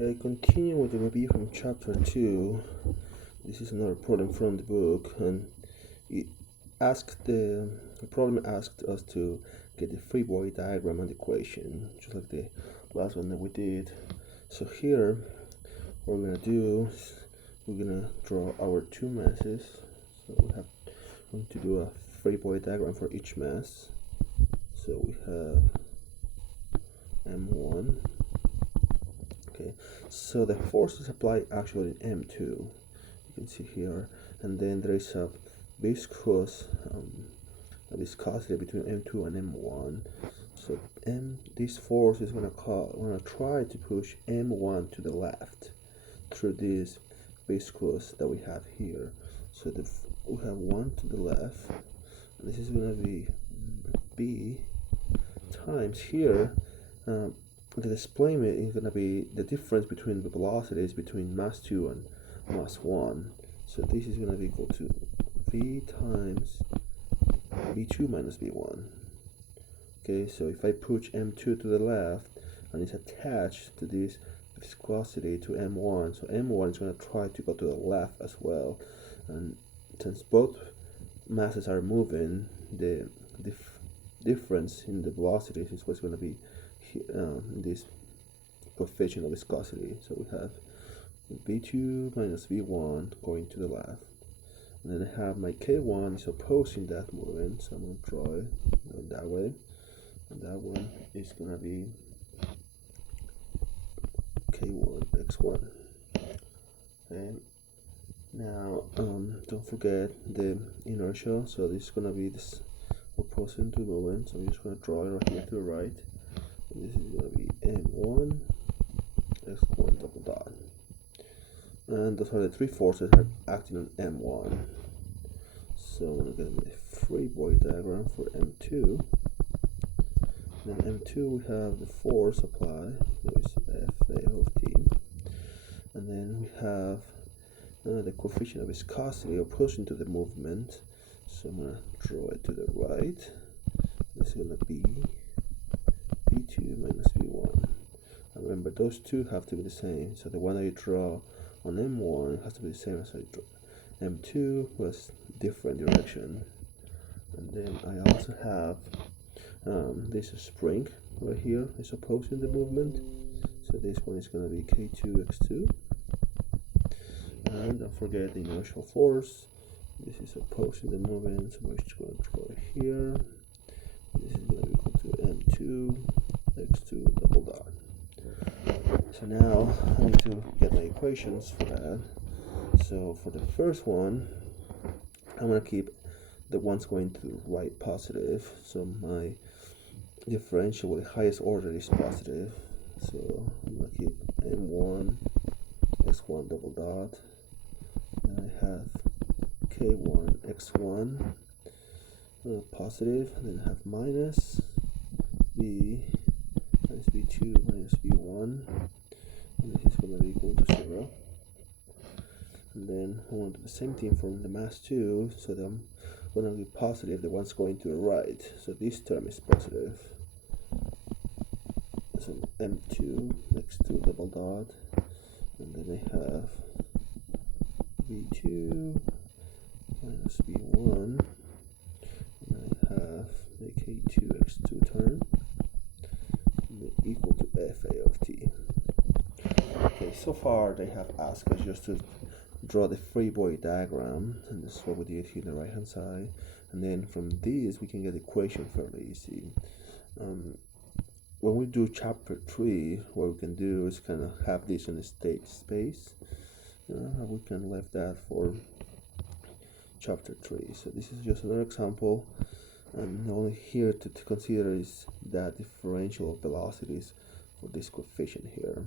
Okay, continue with the review from chapter 2. This is another problem from the book, and it the problem asked us to get the free body diagram and equation, just like the last one that we did. So here, what we're gonna do is we're gonna draw our two masses. So we're going to do a free body diagram for each mass. So we have M1. Okay, so the force is applied actually in M2, you can see here, and then there is a viscosity between M2 and M1. So this force is gonna try to push M1 to the left through this viscous that we have here. So we have one to the left, and this is gonna be B times here. The displacement is going to be the difference between the velocities between mass 2 and mass 1. So this is going to be equal to V times V2 minus V1. Okay, so if I push M2 to the left and it's attached to this viscosity to M1, so M1 is going to try to go to the left as well. And since both masses are moving, the difference in the velocities is what's going to be this coefficient of viscosity. So we have V2 minus V1 going to the left, and then I have my K1 is opposing that movement, so I'm going to draw it that way, and that one is going to be K1 X1. Okay, now don't forget the inertia, so this is going to be this opposing to movement, so I'm just going to draw it right here to the right. This is going to be M1 X1 double dot, and those are the three forces that are acting on M1. So I'm going to get a free body diagram for M2. Then M2 we have the force applied, that is Fa of T, and then we have the coefficient of viscosity opposing to the movement. So I'm going to draw it to the right. This is going to be V2 minus V1. And remember, those two have to be the same. So the one that you draw on M1 has to be the same as I draw. M2 was different direction. And then I also have this spring right here is opposing the movement. So this one is going to be K2 X2. And don't forget the inertial force. This is opposing the movement, so we're just going to draw it here. This is going to be equal to M2 X2 double dot. So now I need to get my equations for that. So for the first one, I'm going to keep the ones going to the right positive. So my differential with the highest order is positive. So I'm going to keep M1 X1 double dot. And I have K1 X1 positive, and then I have minus V minus V2 minus V1, and this is going to be equal to 0. And then I want to do the same thing for the mass 2, so that I'm going to be positive, the one's going to the right, so this term is positive. So M2 X2 double dot, and then I have V2 minus V1, and I have the K2 X2 term equal to Fa of T. Okay, so far they have asked us just to draw the free body diagram, and this is what we did here on the right hand side, and then from this we can get the equation fairly easy. When we do chapter 3, what we can do is kind of have this in a state space. We can leave that for chapter 3. So this is just another example, and only here to consider is that differential of velocities for this coefficient here.